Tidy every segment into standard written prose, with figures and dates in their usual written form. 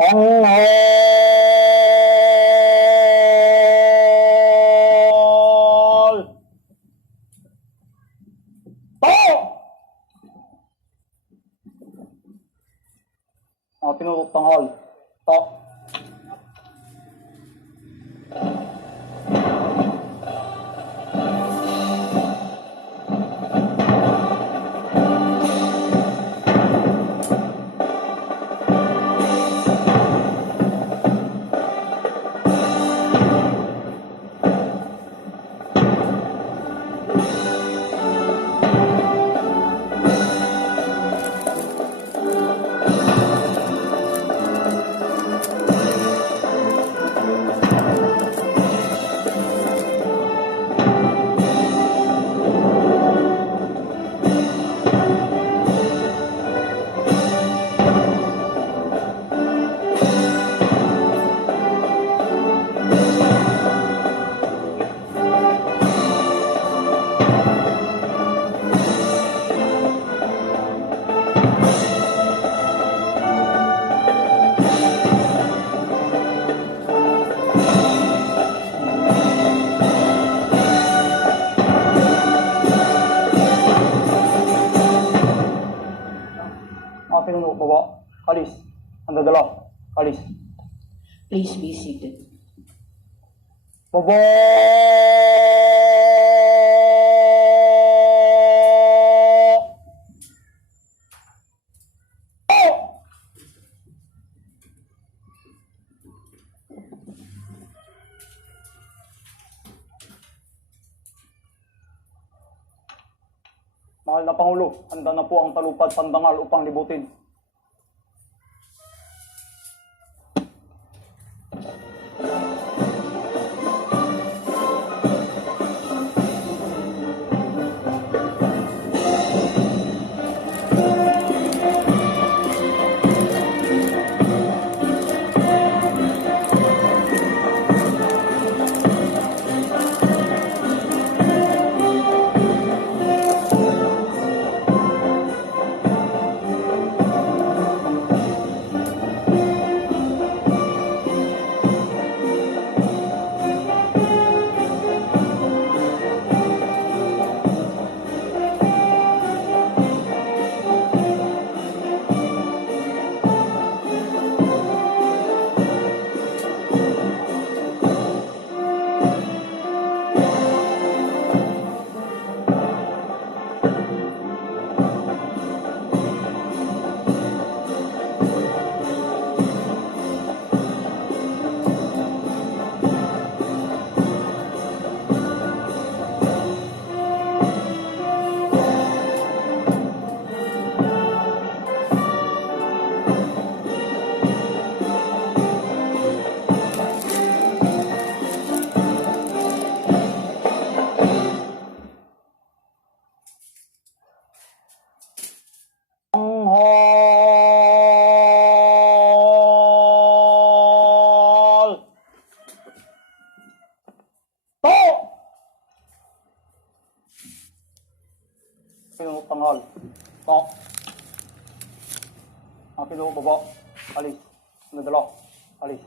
Panghol! To! Pinutot tanghol. To! Pinuno, baba. Alis. Ang dadala. Alis. Please be seated. Baba! Mahal na Pangulo, handa na po ang talupad pandangal upang libutin. Pinuno tanghol. To! Pinuno, baba. Alis. Ang dadala. Alis.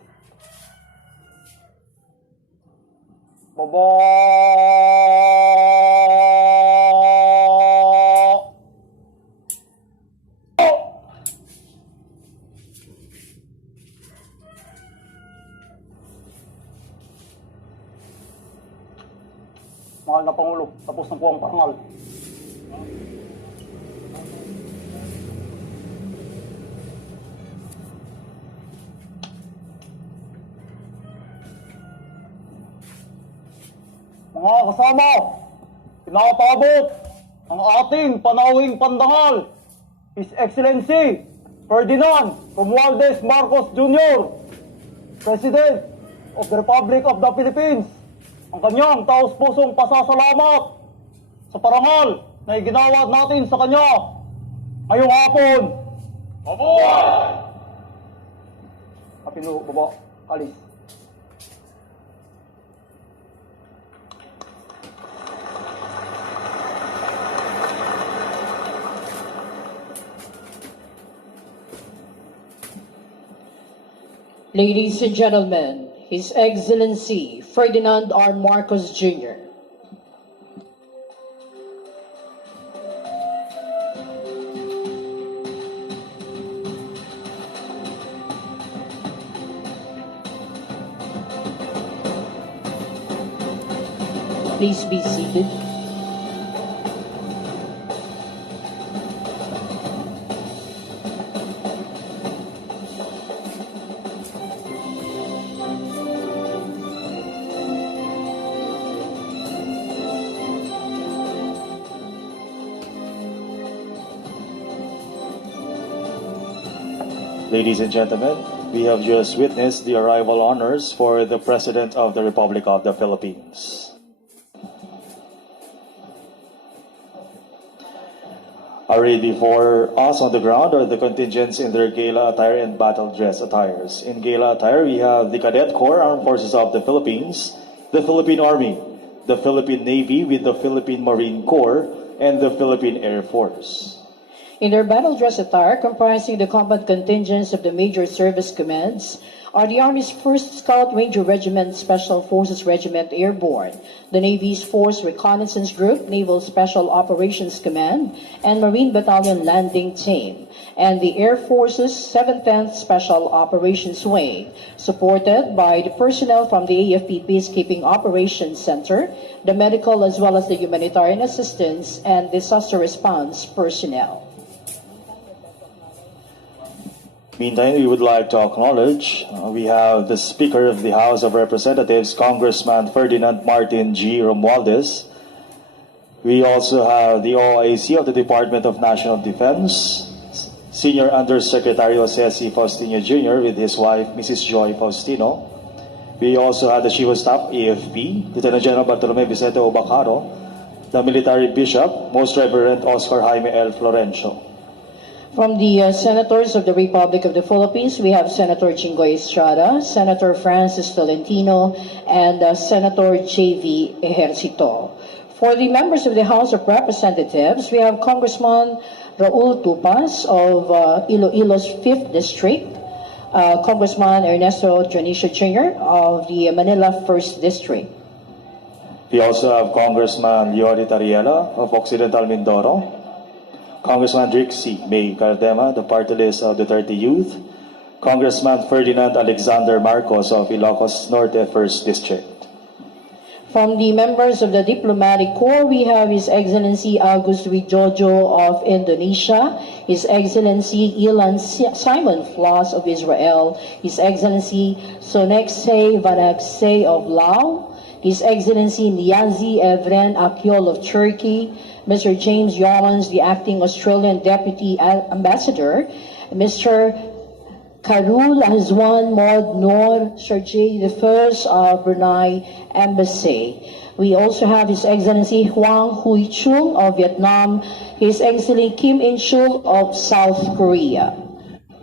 Baba! Mahal na Pangulo, tapos na po ang parangal. Mga kasama, pinapabot ang ating panauhing pandangal, His Excellency Ferdinand Romualdez Marcos Jr., President of the Republic of the Philippines, ang kanyang taos-pusong pasasalamat sa parangal na iginawa natin sa kanya ngayong hapon. Mabuhay! Pinuno, baba. Alis. Ladies and gentlemen, His Excellency Ferdinand R. Marcos Jr. Please be seated. Ladies and gentlemen, we have just witnessed the arrival honors for the President of the Republic of the Philippines. Arrayed before us on the ground are the contingents in their gala attire and battle dress attires. In gala attire, we have the Cadet Corps Armed Forces of the Philippines, the Philippine Army, the Philippine Navy with the Philippine Marine Corps, and the Philippine Air Force. In their battle dress attire, comprising the combat contingents of the major service commands, are the Army's 1st Scout Ranger Regiment Special Forces Regiment Airborne, the Navy's Force Reconnaissance Group, Naval Special Operations Command, and Marine Battalion Landing Team, and the Air Force's 7th Special Operations Wing, supported by the personnel from the AFP Peacekeeping Operations Center, the medical as well as the humanitarian assistance and disaster response personnel. Meantime, we would like to acknowledge we have the Speaker of the House of Representatives, Congressman Ferdinand Martin G. Romualdez. We also have the OIC of the Department of National Defense, Senior Undersecretary Jose C. Faustino Jr. with his wife, Mrs. Joy Faustino. We also have the Chief of Staff, AFP, Lieutenant General Bartolome Vicente Obacaro, the Military Bishop, Most Reverend Oscar Jaime L. Florencio. From the Senators of the Republic of the Philippines, we have Senator Chingoy Estrada, Senator Francis Tolentino, and Senator J.V. Ejercito. For the members of the House of Representatives, we have Congressman Raul Tupas of Iloilo's 5th District, Congressman Ernesto Dionisio Jr. of the Manila 1st District. We also have Congressman Yori Tariela of Occidental Mindoro, Congressman Drixie May Cardema, the party list of the 30 Youth, Congressman Ferdinand Alexander Marcos of Ilocos Norte 1st District. From the members of the Diplomatic Corps, we have His Excellency Agus Widodo of Indonesia, His Excellency Ilan Simon Flas of Israel, His Excellency Sonexe Vanakse of Laos, His Excellency Niyazi Evren Akyol of Turkey, Mr. James Yolans, the Acting Australian Deputy Ambassador, Mr. Karul Azwan Mod Noor Sergei I of Brunei Embassy. We also have His Excellency Huang Hui Chung of Vietnam, His Excellency Kim In Chul of South Korea.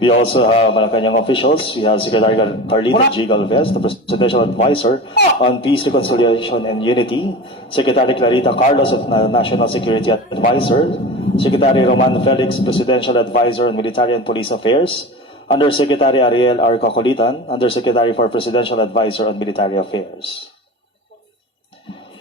We also have Malacanang officials. We have Secretary Carlita G. Galvez, the Presidential Advisor on Peace, Reconciliation, and Unity, Secretary Clarita Carlos of National Security Advisor, Secretary Roman Felix, Presidential Advisor on Military and Police Affairs, Undersecretary Ariel R. Cocolitan, Undersecretary for Presidential Advisor on Military Affairs.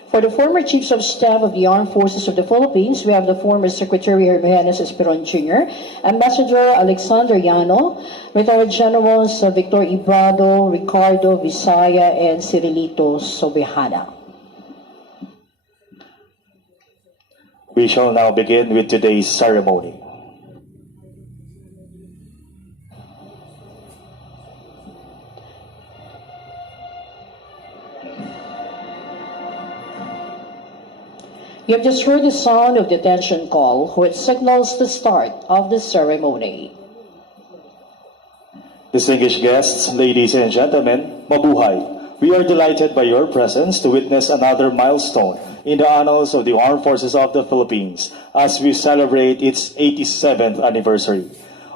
For the former Chiefs of Staff of the Armed Forces of the Philippines, we have the former Secretary Herbanes Esperon Jr., Ambassador Alexander Llano, Retired Generals Victor Ibrado, Ricardo Visaya, and Cirilito Sobejana. We shall now begin with today's ceremony. You have just heard the sound of the attention call, which signals the start of the ceremony. Distinguished guests, ladies and gentlemen, mabuhay! We are delighted by your presence to witness another milestone in the annals of the Armed Forces of the Philippines as we celebrate its 87th anniversary.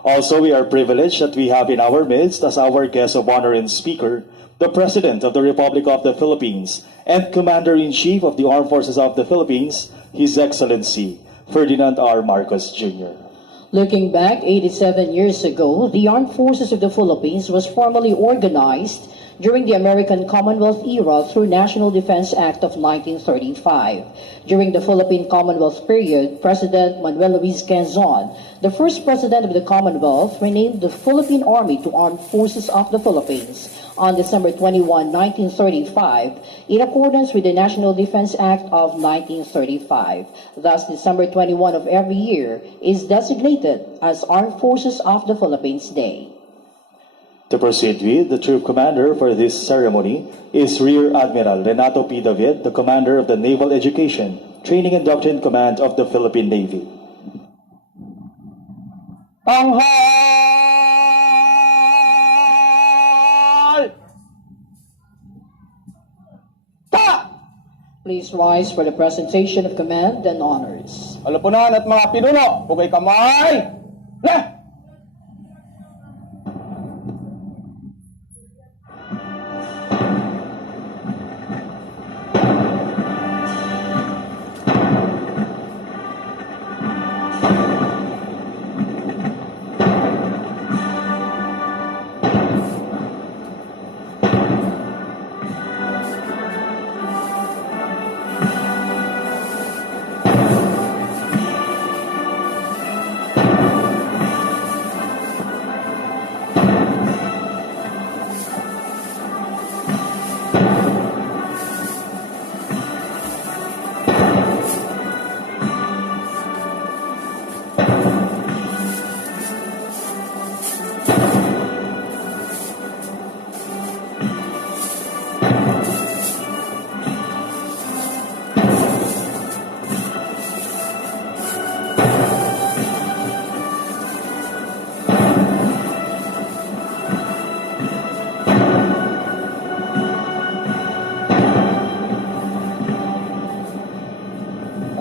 Also, we are privileged that we have in our midst as our guest of honor and speaker, the President of the Republic of the Philippines and Commander-in-Chief of the Armed Forces of the Philippines, His Excellency Ferdinand R. Marcos Jr. Looking back 87 years ago, the Armed Forces of the Philippines was formally organized during the American Commonwealth era through National Defense Act of 1935. During the Philippine Commonwealth period, President Manuel Luis Quezon, the first president of the Commonwealth, renamed the Philippine Army to Armed Forces of the Philippines on December 21, 1935, in accordance with the National Defense Act of 1935. Thus, December 21 of every year is designated as Armed Forces of the Philippines Day. To proceed with, the troop commander for this ceremony is Rear Admiral Renato P. David, the commander of the Naval Education, Training and Doctrine Command of the Philippine Navy. Tanghal! Ta! Please rise for the presentation of command and honors. Alapunan at mga pinuno, bugay kamay! Na!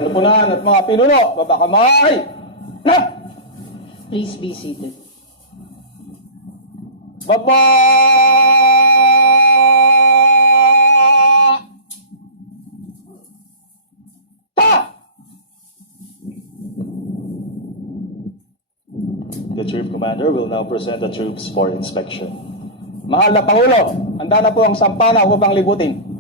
Alapunan at mga pinuno, baba kamay! Na! Please be seated. Baba! Ta! The troop commander will now present the troops for inspection. Mahal na Pangulo, handa na po ang sampana upang libutin.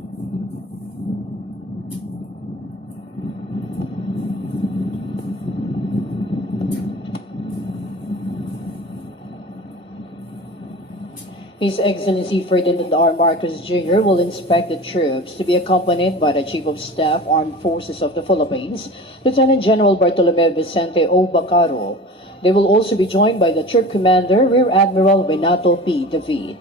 His Excellency Ferdinand R. Marcos Jr. will inspect the troops to be accompanied by the Chief of Staff, Armed Forces of the Philippines, Lieutenant General Bartolome Vicente O. Bacaro. They will also be joined by the Troop Commander, Rear Admiral Renato P. David.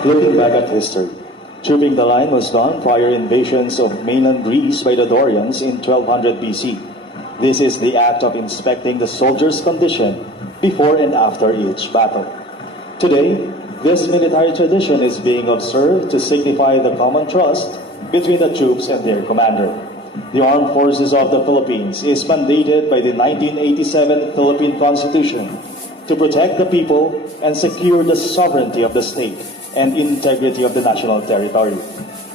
Looking back at history, trooping the line was done prior invasions of mainland Greece by the Dorians in 1200 BC. This is the act of inspecting the soldier's condition before and after each battle. Today, this military tradition is being observed to signify the common trust between the troops and their commander. The Armed Forces of the Philippines is mandated by the 1987 Philippine Constitution to protect the people and secure the sovereignty of the state and integrity of the national territory.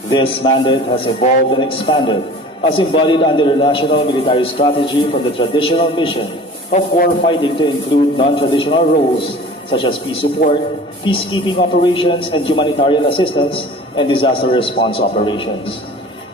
This mandate has evolved and expanded as embodied under the national military strategy from the traditional mission of war fighting to include non-traditional roles such as peace support, peacekeeping operations, and humanitarian assistance and disaster response operations.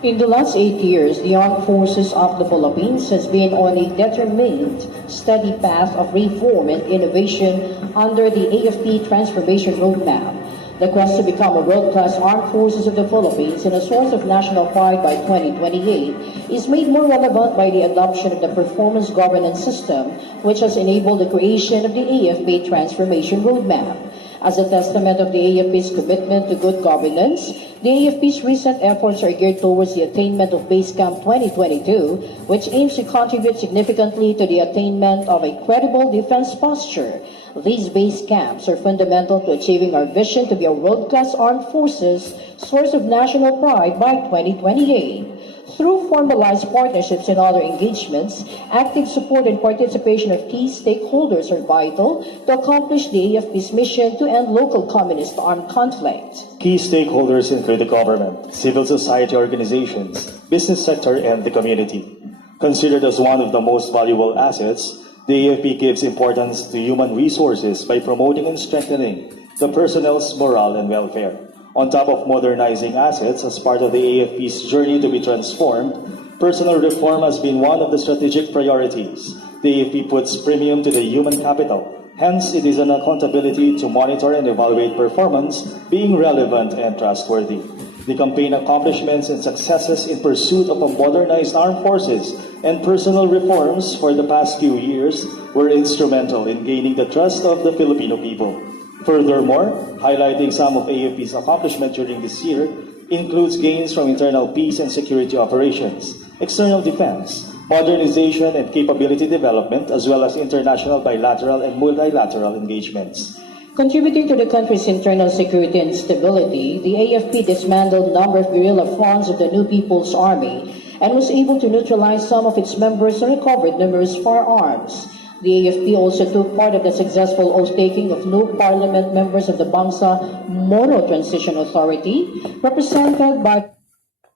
In the last 8 years, the Armed Forces of the Philippines has been on a determined, steady path of reform and innovation under the AFP transformation roadmap. The quest to become a world-class Armed Forces of the Philippines and a source of national pride by 2028 is made more relevant by the adoption of the performance governance system, which has enabled the creation of the AFP transformation roadmap. As a testament of the AFP's commitment to good governance, the AFP's recent efforts are geared towards the attainment of Base Camp 2022, which aims to contribute significantly to the attainment of a credible defense posture. These base camps are fundamental to achieving our vision to be a world-class armed forces source of national pride by 2028. Through formalized partnerships and other engagements, active support and participation of key stakeholders are vital to accomplish the AFP's mission to end local communist armed conflict. Key stakeholders include the government, civil society organizations, business sector, and the community. Considered as one of the most valuable assets, the AFP gives importance to human resources by promoting and strengthening the personnel's morale and welfare. On top of modernizing assets as part of the AFP's journey to be transformed, personal reform has been one of the strategic priorities. The AFP puts premium to the human capital. Hence, it is an accountability to monitor and evaluate performance, being relevant and trustworthy. The campaign accomplishments and successes in pursuit of a modernized armed forces and personal reforms for the past few years were instrumental in gaining the trust of the Filipino people. Furthermore, highlighting some of AFP's accomplishments during this year includes gains from internal peace and security operations, external defense, modernization and capability development, as well as international bilateral and multilateral engagements. Contributing to the country's internal security and stability, the AFP dismantled a number of guerrilla fronts of the New People's Army and was able to neutralize some of its members and recovered numerous firearms. The AFP also took part of the successful oath-taking of new parliament members of the Bangsa Moro Transition Authority, represented by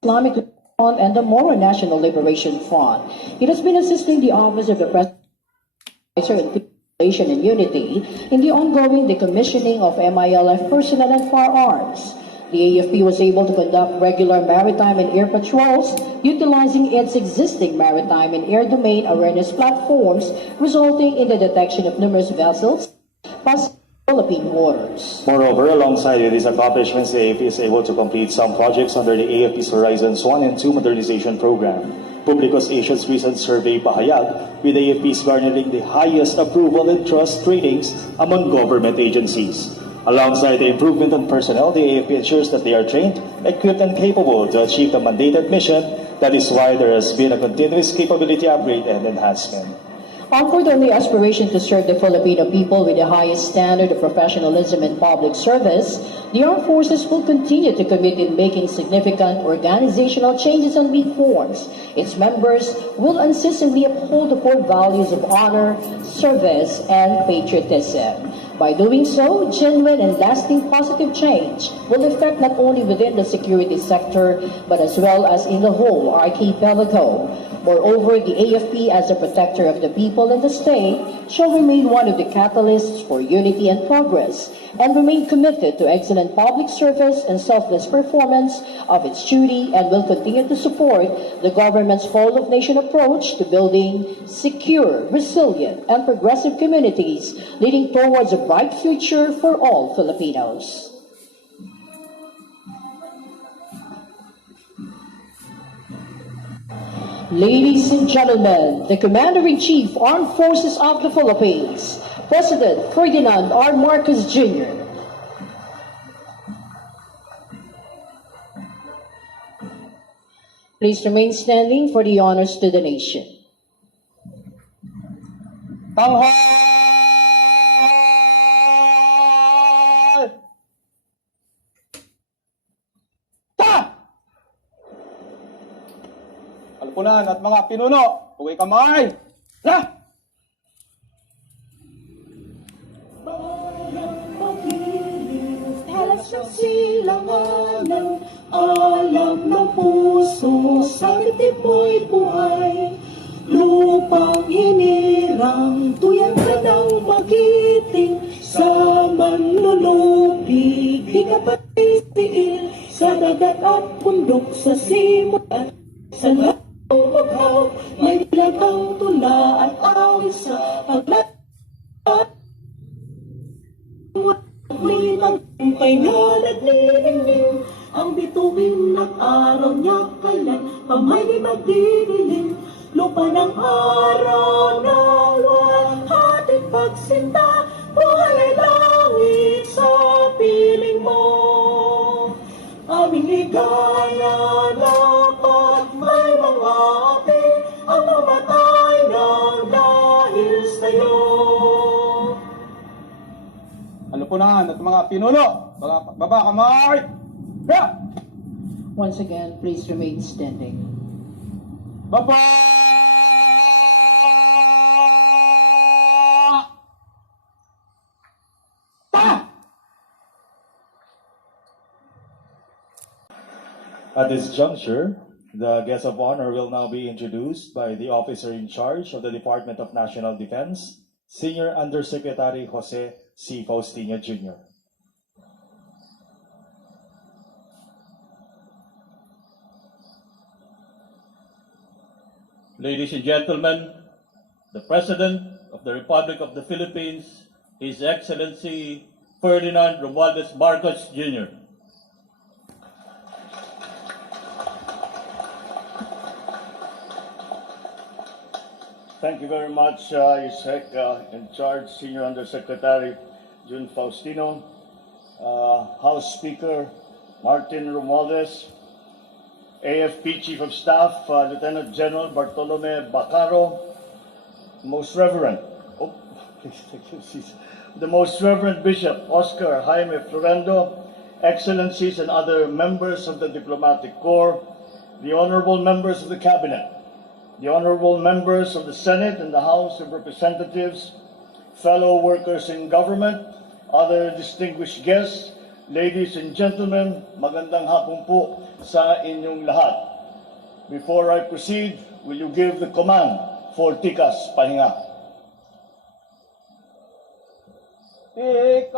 Islamic Front and the Moro National Liberation Front. It has been assisting the Office of the President and Unity in the ongoing decommissioning of MILF personnel and firearms. The AFP was able to conduct regular maritime and air patrols, utilizing its existing maritime and air domain awareness platforms, resulting in the detection of numerous vessels passing Philippine waters. Moreover, alongside these accomplishments, the AFP is able to complete some projects under the AFP's Horizons 1 and 2 modernization program. Publicos Asia's recent survey pahayag, with AFP's garnering the highest approval and trust ratings among government agencies. Alongside the improvement on personnel, the AFP ensures that they are trained, equipped, and capable to achieve the mandated mission. That is why there has been a continuous capability upgrade and enhancement. Offered on the aspiration to serve the Filipino people with the highest standard of professionalism and public service, the armed forces will continue to commit in making significant organizational changes and reforms. Its members will unceasingly uphold the core values of honor, service, and patriotism. By doing so, genuine and lasting positive change will affect not only within the security sector, but as well as in the whole archipelago. Moreover, the AFP, as a protector of the people and the state, shall remain one of the catalysts for unity and progress, and remain committed to excellent public service and selfless performance of its duty, and will continue to support the government's whole-of-nation approach to building secure, resilient, and progressive communities, leading towards a bright future for all Filipinos. Ladies and gentlemen, the Commander-in-Chief, Armed Forces of the Philippines, President Ferdinand R. Marcos Jr. Please remain standing for the honors to the nation. Tanghal! Ta! Kalpunan at mga pinuno, huwag kamay! Na! Talas ng silanganan, alam ng puso, sa dibdib mo'y buhay. Lupang hinirang, tuyan ka ng magiting, sa manlulupig, di ka patitiil, sa dagat at bundok, sa simot at sa lahat ng baghaw, may bilagang tula at awit sa paglat at litang kay na naglilingling, ang bituin ng araw niya kailan pamay di magdidilim, lupa ng araw na luwal, hatid pagsinta, buhay ay lang langit sa piling mo. Aming ligaya dapat may mga api ang mamatay ng dahil sa'yo. Alupunan at mga pinuno, baba kamay! Yeah! Once again, please remain standing. Baba! At this juncture, the guest of honor will now be introduced by the officer in charge of the Department of National Defense, Senior Undersecretary Jose C. Faustino Jr. Ladies and gentlemen, the President of the Republic of the Philippines, His Excellency Ferdinand Romualdez Marcos Jr. Thank you very much, Yusek, in charge, Senior Undersecretary Jun Faustino, House Speaker Martin Romualdez, AFP Chief of Staff Lieutenant General Bartolome Bacaro, Most Reverend, the Most Reverend Bishop Oscar Jaime Florendo, Excellencies and other members of the Diplomatic Corps, the Honorable Members of the Cabinet, the Honorable Members of the Senate and the House of Representatives, fellow workers in government, other distinguished guests, ladies and gentlemen, magandang hapon po sa inyong lahat. Before I proceed, will you give the command for TIKAS Pahinga? TIKAS!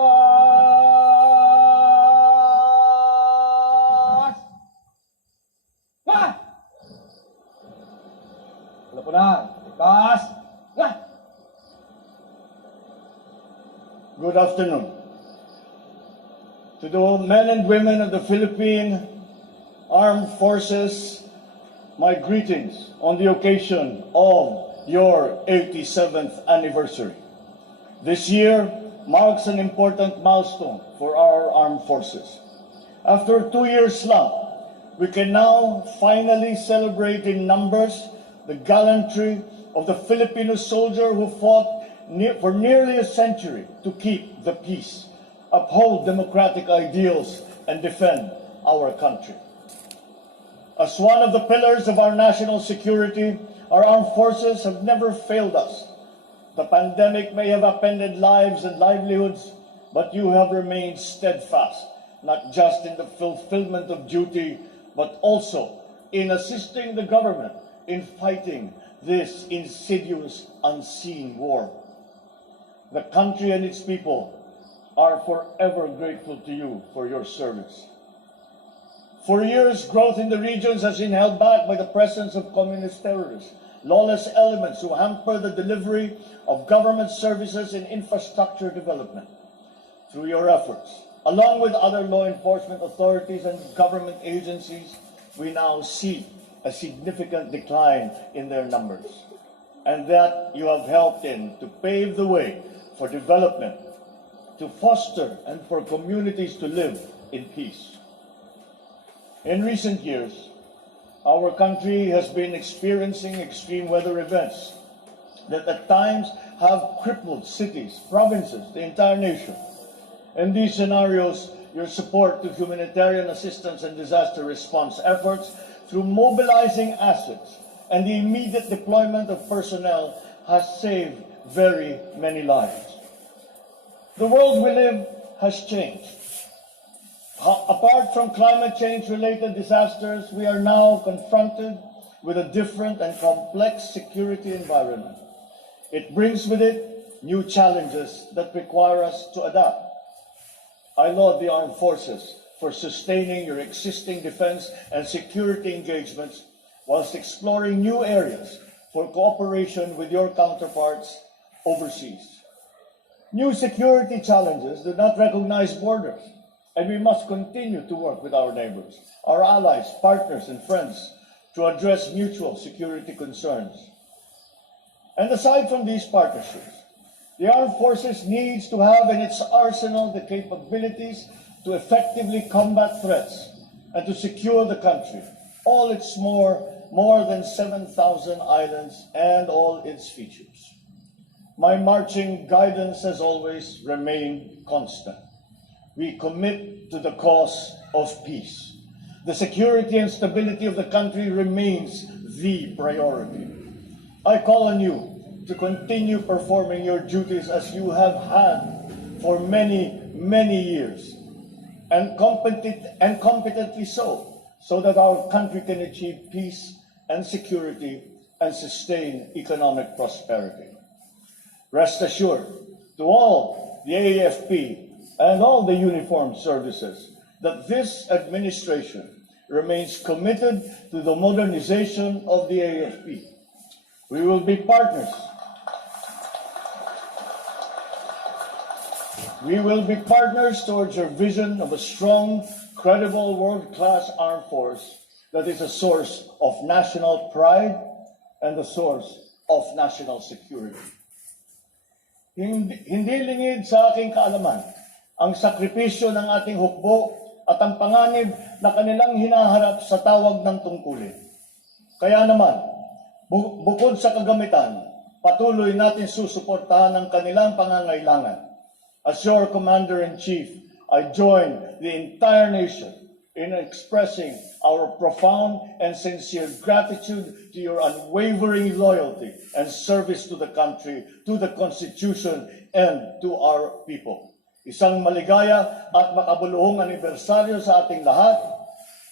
Nga! Alupunan, TIKAS! Nga! Good afternoon. To the men and women of the Philippine Armed Forces, my greetings on the occasion of your 87th anniversary. This year marks an important milestone for our armed forces. After a 2-year slump, we can now finally celebrate in numbers the gallantry of the Filipino soldier who fought for nearly a century to keep the peace, uphold democratic ideals, and defend our country. As one of the pillars of our national security, our armed forces have never failed us. The pandemic may have upended lives and livelihoods, but you have remained steadfast, not just in the fulfillment of duty, but also in assisting the government in fighting this insidious, unseen war. The country and its people are forever grateful to you for your service. For years, growth in the regions has been held back by the presence of communist terrorists, lawless elements who hamper the delivery of government services and infrastructure development. Through your efforts, along with other law enforcement authorities and government agencies, we now see a significant decline in their numbers, and that you have helped to pave the way for development, to foster and for communities to live in peace. In recent years, our country has been experiencing extreme weather events that at times have crippled cities, provinces, the entire nation. In these scenarios, your support to humanitarian assistance and disaster response efforts through mobilizing assets and the immediate deployment of personnel has saved very many lives. The world we live has changed. Apart from climate change-related disasters, we are now confronted with a different and complex security environment. It brings with it new challenges that require us to adapt. I laud the armed forces for sustaining your existing defense and security engagements whilst exploring new areas for cooperation with your counterparts overseas. New security challenges do not recognize borders, and we must continue to work with our neighbors, our allies, partners, and friends to address mutual security concerns. And aside from these partnerships, The armed forces needs to have in its arsenal the capabilities to effectively combat threats and to secure the country, all its more than 7,000 islands and all its features. My marching guidance has always remained constant. We commit to the cause of peace. The security and stability of the country remains the priority. I call on you to continue performing your duties as you have had for many, many years, and competently so that our country can achieve peace and security and sustain economic prosperity. Rest assured, to all the AFP and all the uniformed services, that this administration remains committed to the modernization of the AFP. We will be partners. We will be partners towards your vision of a strong, credible, world-class armed force that is a source of national pride and a source of national security. Hindi lingid sa aking kaalaman ang sakripisyo ng ating hukbo at ang panganib na kanilang hinaharap sa tawag ng tungkulin. Kaya naman, bukod sa kagamitan, patuloy natin susuportahan ang kanilang pangangailangan. As your Commander-in-Chief, I join the entire nation in expressing our profound and sincere gratitude to your unwavering loyalty and service to the country, to the Constitution, and to our people. Isang maligaya at makabuluhang anibersaryo sa ating lahat.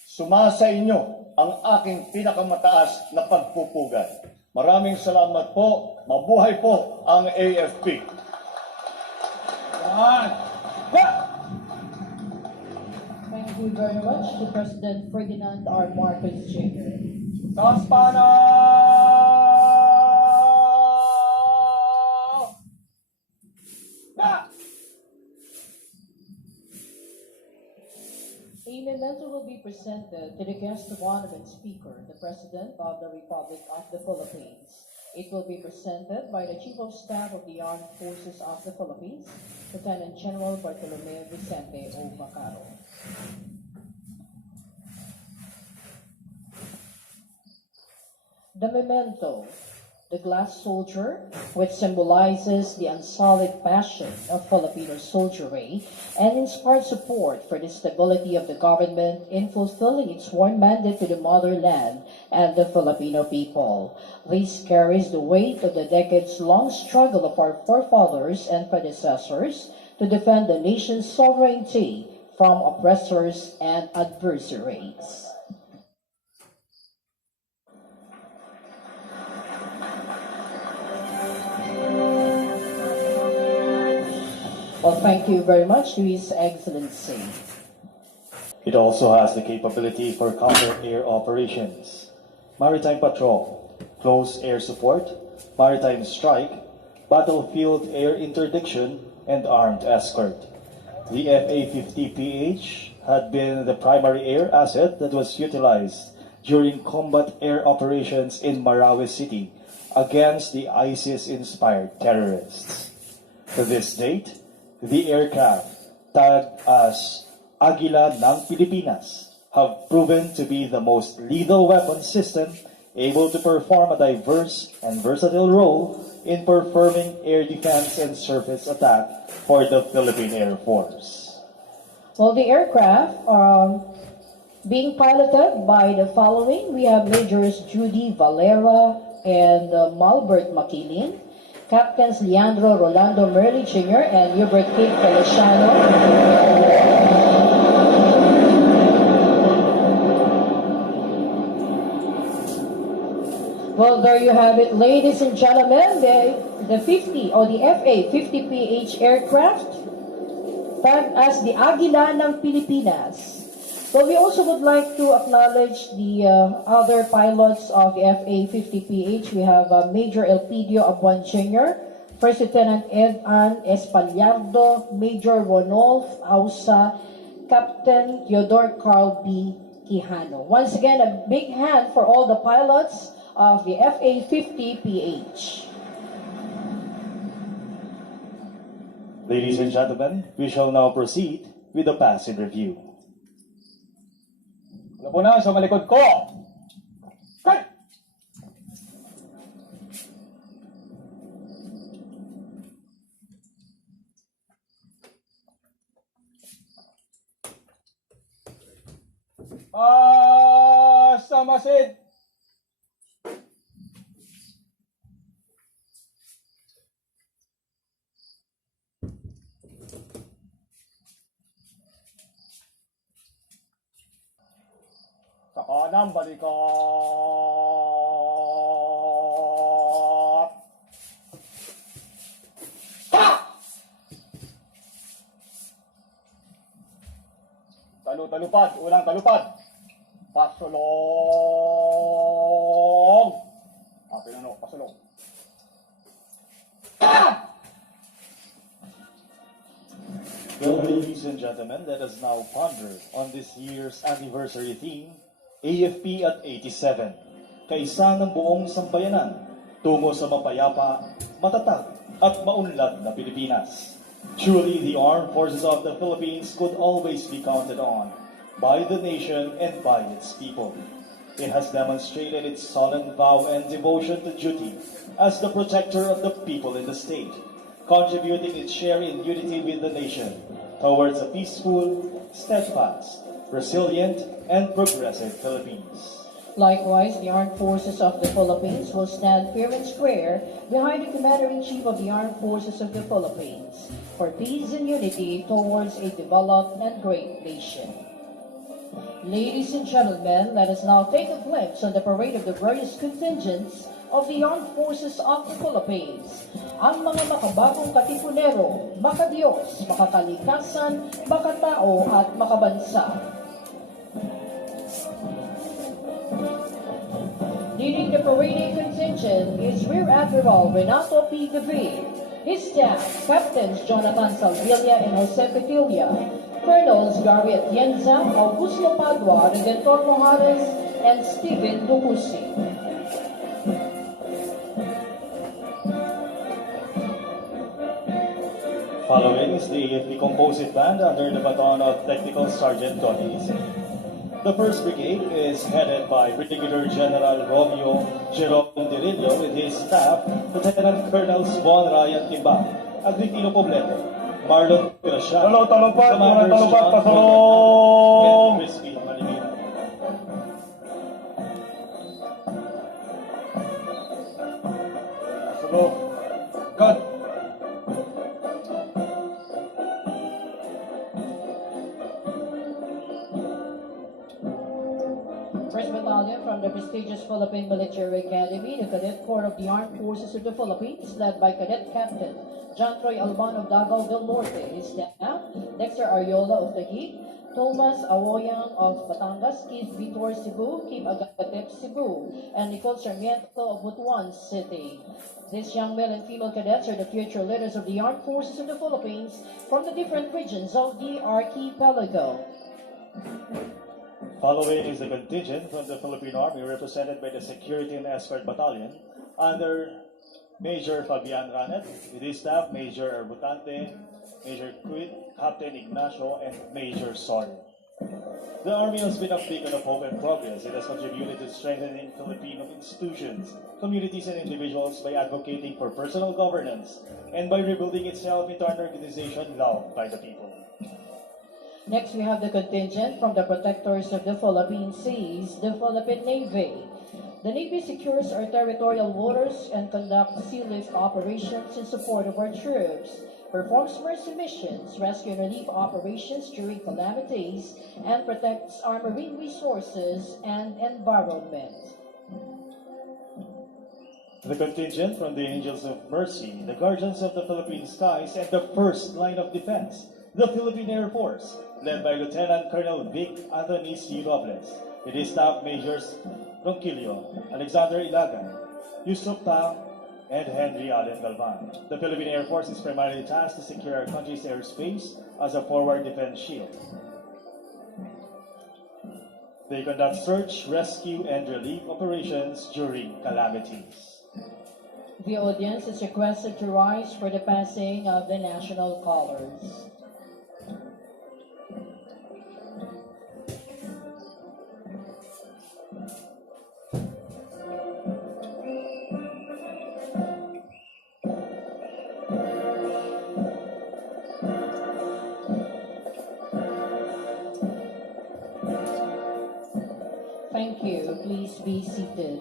Sumasa inyo ang aking pinakamataas na pagpupugay. Maraming salamat po. Mabuhay po ang AFP. Thank you very much to President Ferdinand R. Marcos Jr. A memento will be presented to the guest of honor and speaker, the President of the Republic of the Philippines. It will be presented by the Chief of Staff of the Armed Forces of the Philippines, Lieutenant General Bartolome Vicente O. Bacaro. The memento, the glass soldier, which symbolizes the unsullied passion of Filipino soldiery and inspired support for the stability of the government in fulfilling its sworn mandate to the motherland and the Filipino people. This carries the weight of the decades-long struggle of our forefathers and predecessors to defend the nation's sovereignty from oppressors and adversaries. Well, thank you very much to His Excellency. It also has the capability for counter-air operations, maritime patrol, close air support, maritime strike, battlefield air interdiction, and armed escort. The FA-50PH had been the primary air asset that was utilized during combat air operations in Marawi City against the ISIS-inspired terrorists. To this date, the aircraft, tagged as Agila ng Pilipinas, have proven to be the most lethal weapon system able to perform a diverse and versatile role in performing air defense and surface attack for the Philippine Air Force. Well, the aircraft are being piloted by the following. We have Majors Judy Valera and Malbert Makilin, Captains Leandro Rolando Merli Jr. and Hubert K. Feliciano. Well, there you have it, ladies and gentlemen, the 50 or the FA-50PH aircraft, tagged as the Agila ng Pilipinas. Well, we also would like to acknowledge the other pilots of the FA-50PH. We have Major Elpidio Abuan Jr., First Lieutenant Edan Espallardo, Major Ronolf Ausa, Captain Theodore Carl B. Quijano. Once again, a big hand for all the pilots of the FA-50PH. Ladies and gentlemen, we shall now proceed with the passive review. Lapunan sa malikod ko! Cut! Sa masid! Sa kanang balikat! Talupad, ulang talupad. Pasulong. Pinanok, pasulong. Well, ladies and gentlemen, let us now ponder on this year's anniversary theme, AFP at 87. Kaisa ng buong sambayanan, tungo sa mapayapa, matatag, at maunlad na Pilipinas. Truly, the armed forces of the Philippines could always be counted on by the nation and by its people. It has demonstrated its solemn vow and devotion to duty as the protector of the people in the state, contributing its share in unity with the nation towards a peaceful, steadfast, resilient, and progressive Philippines. Likewise, the Armed Forces of the Philippines will stand fair and square behind the Commander-in-Chief of the Armed Forces of the Philippines for peace and unity towards a developed and great nation. Ladies and gentlemen, let us now take a glimpse on the parade of the various contingents of the Armed Forces of the Philippines. Ang mga makabagong katipunero, makadiyos, makakalikasan, makatao at makabansa. Leading the parading contingent is Rear Admiral Renato P. Gaviria. His staff, Captains Jonathan Salvilla and Jose Petilla, Colonels Gary Atienza, Augusto Padua, Redentor Mojares, and Stephen Ducusi. Following is the AFP Composite Band under the baton of Technical Sergeant Tony Isay. The 1st Brigade is headed by Brigadier General Romeo Jerome Dirillo with his staff, Lieutenant Colonels Bon Ryan Timbang, Agripino Poblete, Marlon Pirasyan, Talupad, Commanders talupad, John pasulong! and Crispy Malimina. Pasulong. Cut! First Battalion from the prestigious Philippine Military Academy, the Cadet Corps of the Armed Forces of the Philippines, led by Cadet Captain John Troy Alban of Davao del Norte, his staff, Dexter Ariola of Taguig, Thomas Awoyang of Batangas, Keith Vitor Cebu, Kim Agatep Cebu, and Nicole Sarmiento of Butuan City. These young male and female cadets are the future leaders of the Armed Forces of the Philippines from the different regions of the archipelago. Following is the contingent from the Philippine Army represented by the Security and Escort Battalion under Major Fabian Ranet, with his staff Major Arbutante, Major Quid, Captain Ignacio, and Major Sol. The Army has been a beacon of hope and progress. It has contributed to strengthening Filipino institutions, communities, and individuals by advocating for personal governance and by rebuilding itself into an organization loved by the people. Next, we have the contingent from the Protectors of the Philippine Seas, the Philippine Navy. The Navy secures our territorial waters and conducts sea lift operations in support of our troops, performs mercy missions, rescue and relief operations during calamities, and protects our marine resources and environment. The contingent from the Angels of Mercy, the Guardians of the Philippine Skies, and the first line of defense, the Philippine Air Force, led by Lieutenant Colonel Vic Anthony C. Robles, with his staff Majors Ronquillo, Alexander Ilagan, Yusuf Tang, and Henry Allen Galvan. The Philippine Air Force is primarily tasked to secure our country's airspace as a forward defense shield. They conduct search, rescue, and relief operations during calamities. The audience is requested to rise for the passing of the national colors. Thank you. Please be seated.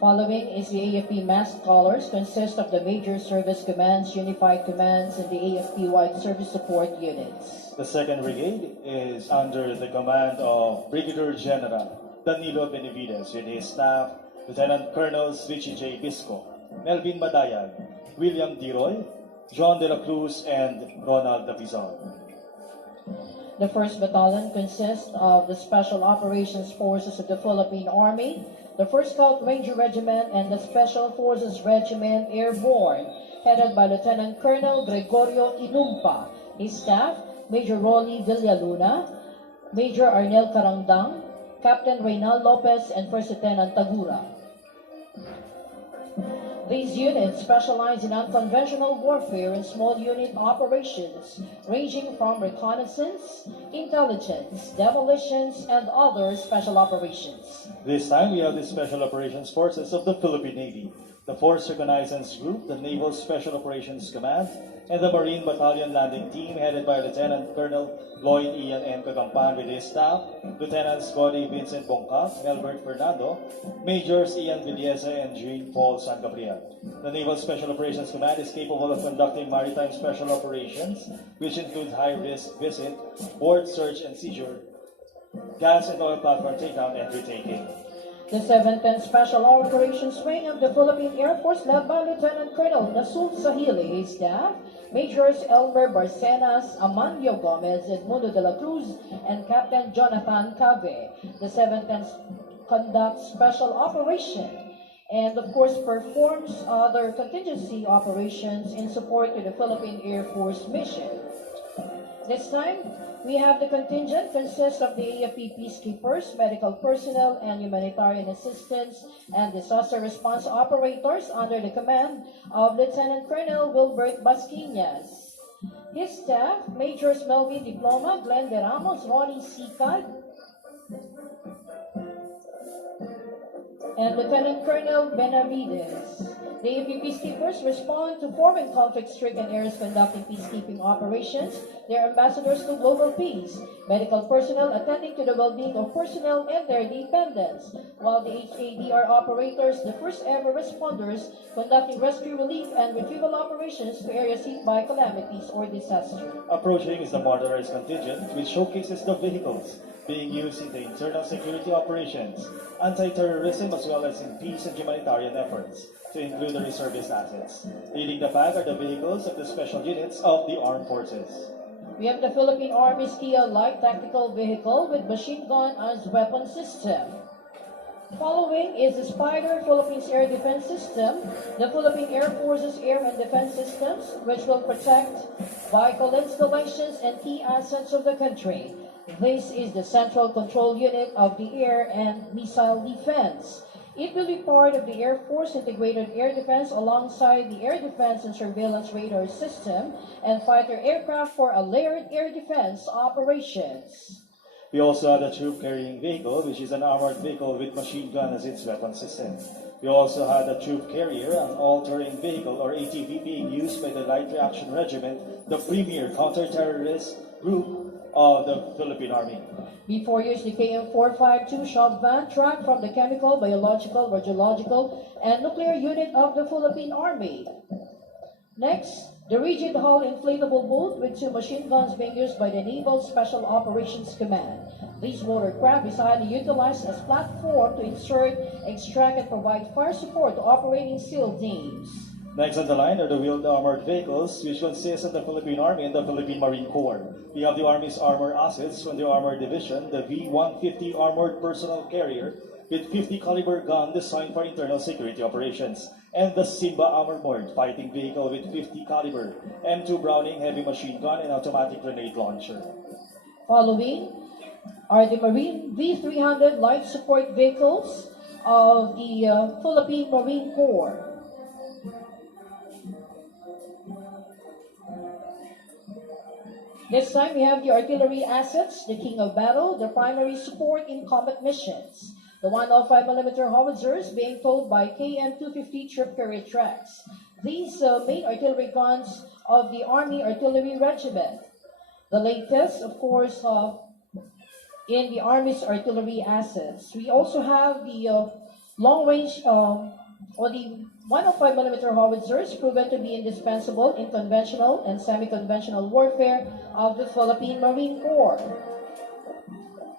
Following is the AFP masked colors, consist of the major service commands, unified commands, and the AFP-wide service support units. The 2nd Brigade is under the command of Brigadier General Danilo Benavides with his staff, Lieutenant Colonels Richie J. Bisco, Melvin Madayag, William D. Roy, John De La Cruz, and Ronald Dapizon. The 1st Battalion consists of the Special Operations Forces of the Philippine Army, the 1st Scout Ranger Regiment, and the Special Forces Regiment Airborne, headed by Lieutenant Colonel Gregorio Inumpa. His staff, Major Rolly Villaluna, Major Arnel Carangdang, Captain Reynal Lopez, and 1st Lieutenant Tagura. These units specialize in unconventional warfare and small unit operations, ranging from reconnaissance, intelligence, demolitions, and other special operations. This time we have the Special Operations Forces of the Philippine Navy, the 4th Reconnaissance Group, the Naval Special Operations Command, and the Marine Battalion Landing Team headed by Lieutenant Colonel Lloyd Ian M. Cagampan with his staff, Lieutenants Cody Vincent Bongkak, Melbert Fernando, Majors Ian Villesa and Jean Paul San Gabriel. The Naval Special Operations Command is capable of conducting maritime special operations, which include high-risk visit, board search and seizure, gas and oil platform takedown and retaking. The 7th and Special Operations Wing of the Philippine Air Force, led by Lieutenant Colonel Nasul Sahili, his staff, Majors Elmer Barcenas, Amandio Gomez, Edmundo de la Cruz, and Captain Jonathan Cave. The 7th and conducts special operation and, of course, performs other contingency operations in support to the Philippine Air Force mission. This time, we have the contingent consists of the AFP peacekeepers, medical personnel, and humanitarian assistance and disaster response operators under the command of Lieutenant Colonel Wilbert Basquinas. His staff, Majors Melvin Diploma, Glenn De Ramos, Ronnie Sicad, and Lieutenant Colonel Benavides. The AFP peacekeepers respond to foreign conflict-stricken areas conducting peacekeeping operations. They are ambassadors to global peace, medical personnel attending to the well-being of personnel and their dependents, while the HADR operators, the first-ever responders conducting rescue, relief, and retrieval operations to areas hit by calamities or disaster. Approaching is the motorized contingent, which showcases the vehicles being used in the internal security operations, anti-terrorism, as well as in peace and humanitarian efforts, to include the reservist assets. Leading the pack are the vehicles of the special units of the armed forces. We have the Philippine Army's Kia Light Tactical Vehicle with machine gun as weapon system. Following is the Spider Philippines Air Defense System, the Philippine Air Force's Air and Defense Systems, which will protect vital installations and key assets of the country. This is the central control unit of the air and missile defense. It will be part of the Air Force Integrated Air Defense alongside the Air Defense and Surveillance Radar System and fighter aircraft for a layered air defense operations. We also have the troop carrying vehicle, which is an armored vehicle with machine gun as its weapon system. We also had the troop carrier, an all-terrain vehicle or ATV being used by the Light Reaction Regiment, the premier counter-terrorist group of the Philippine Army. Before you is the KM452 shop van track from the Chemical, Biological, Radiological, and Nuclear Unit of the Philippine Army. Next, the rigid hull inflatable boat with 2 machine guns being used by the Naval Special Operations Command. These watercraft is highly utilized as platform to insert, extract, and provide fire support to operating SEAL teams. Next on the line are the wheeled armored vehicles, which consist of the Philippine Army and the Philippine Marine Corps. We have the Army's armor assets from the Armored Division, the V-150 Armored Personnel Carrier with 50 caliber gun designed for internal security operations, and the Simba Armored Fighting Vehicle with 50 caliber M2 Browning heavy machine gun and automatic grenade launcher. Following are the Marine V-300 light support vehicles of the Philippine Marine Corps. This time we have the artillery assets, the king of battle, the primary support in combat missions. The 105mm howitzers being towed by KM-250 troop carrier tracks. These main artillery guns of the Army Artillery Regiment. The latest, of course, in the Army's artillery assets. We also have the long-range or the 105mm howitzers proven to be indispensable in conventional and semi-conventional warfare of the Philippine Marine Corps.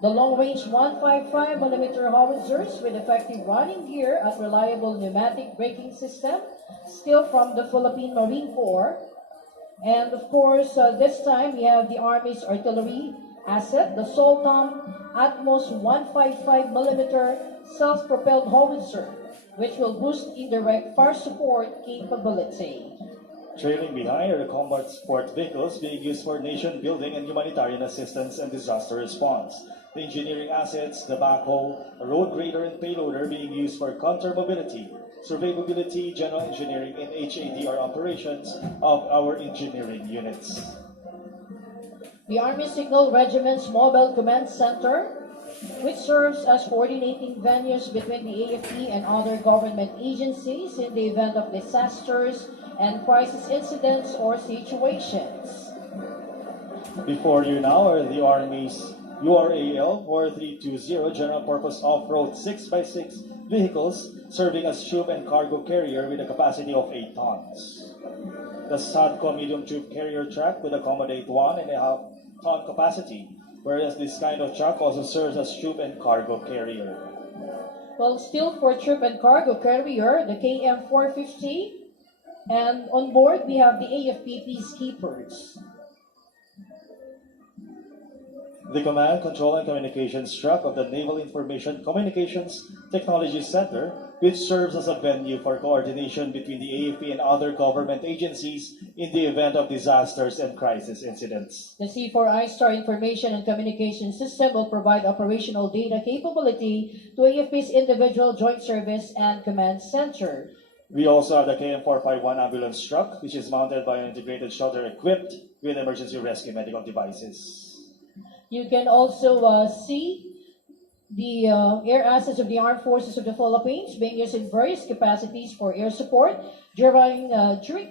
The long-range 155mm howitzers with effective running gear at reliable pneumatic braking system, still from the Philippine Marine Corps. And of course, this time we have the Army's artillery asset, the Sultan Atmos 155mm self-propelled howitzer, which will boost indirect fire support capability. Trailing behind are the combat support vehicles being used for nation building and humanitarian assistance and disaster response. The engineering assets, the backhoe, a road grader and payloader being used for counter mobility, surveyability, general engineering, and HADR operations of our engineering units. The Army Signal Regiment's Mobile Command Center, which serves as coordinating venues between the AFP and other government agencies in the event of disasters and crisis incidents or situations. Before you now are the Army's URAL 4320 General Purpose Off-Road 6x6 vehicles serving as troop and cargo carrier with a capacity of 8 tons. The SADCO medium troop carrier truck would accommodate 1.5 ton capacity, whereas this kind of truck also serves as troop and cargo carrier. Well, still for troop and cargo carrier, the KM-450, and on board we have the AFP peacekeepers. The Command, Control, and Communications truck of the Naval Information Communications Technology Center, which serves as a venue for coordination between the AFP and other government agencies in the event of disasters and crisis incidents. The C4I Star Information and Communication System will provide operational data capability to AFP's individual joint service and command center. We also have the KM451 ambulance truck, which is mounted by an integrated shelter equipped with emergency rescue medical devices. You can also see the air assets of the Armed Forces of the Philippines being used in various capacities for air support during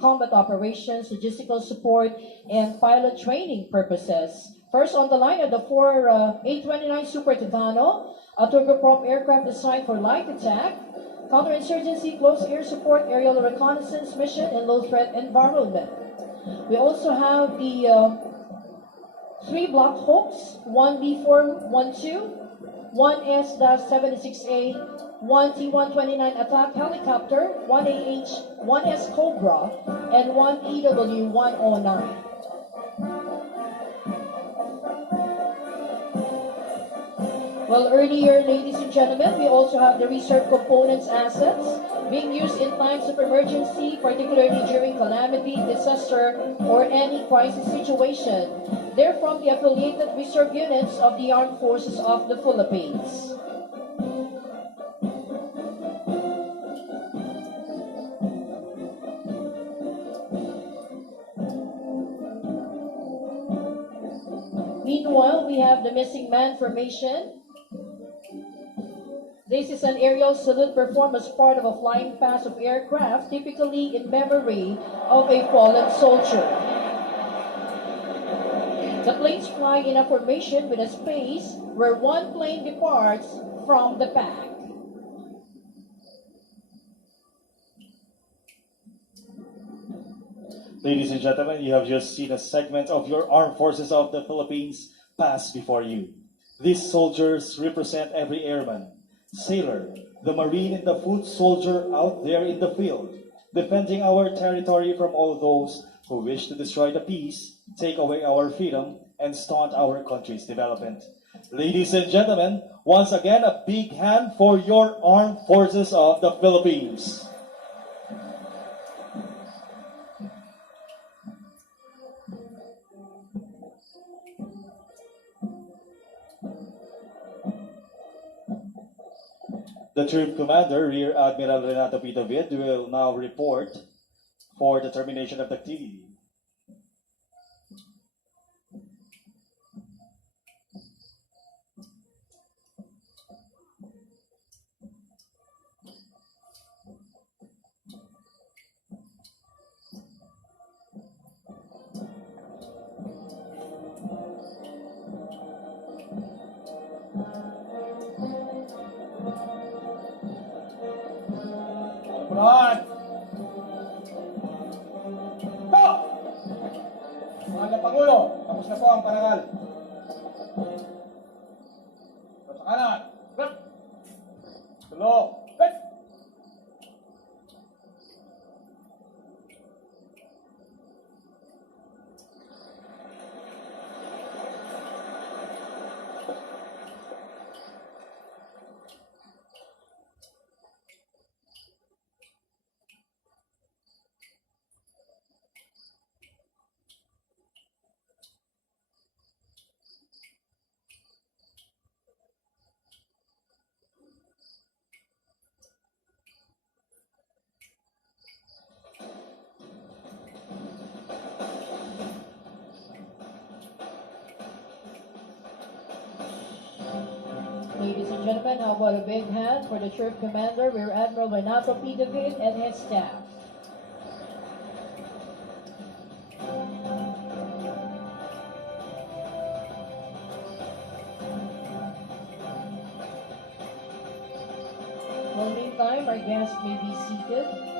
combat operations, logistical support, and pilot training purposes. First on the line are the four A-29 Super Tucano, a turboprop aircraft designed for light attack, counterinsurgency, close air support, aerial reconnaissance mission, and low-threat environment. We also have the 3 Black Hawks, 1 B-412, 1 S-76A, 1 T-129 attack helicopter, 1 AH, 1 S Cobra, and 1 EW-109. Well, earlier, ladies and gentlemen, we also have the reserve components assets being used in times of emergency, particularly during calamity, disaster, or any crisis situation. They're from the affiliated reserve units of the Armed Forces of the Philippines. Meanwhile, we have the missing man formation. This is an aerial salute performed as part of a flying pass of aircraft, typically in memory of a fallen soldier. The planes fly in a formation with a space where one plane departs from the pack. Ladies and gentlemen, you have just seen a segment of your Armed Forces of the Philippines pass before you. These soldiers represent every airman, sailor, the Marine, and the foot soldier out there in the field, defending our territory from all those who wish to destroy the peace, take away our freedom, and stunt our country's development. Ladies and gentlemen, once again, a big hand for your Armed Forces of the Philippines. The Troop Commander, Rear Admiral Renato P. David, will now report for the termination of the activity. Pangulo, tapos na po ang parangal. Sa kanan. Good. Tulo. Good. Ladies and gentlemen, how about a big hand for the Troop Commander, Rear Admiral Renato P. David, and his staff. Well, meantime, our guests may be seated.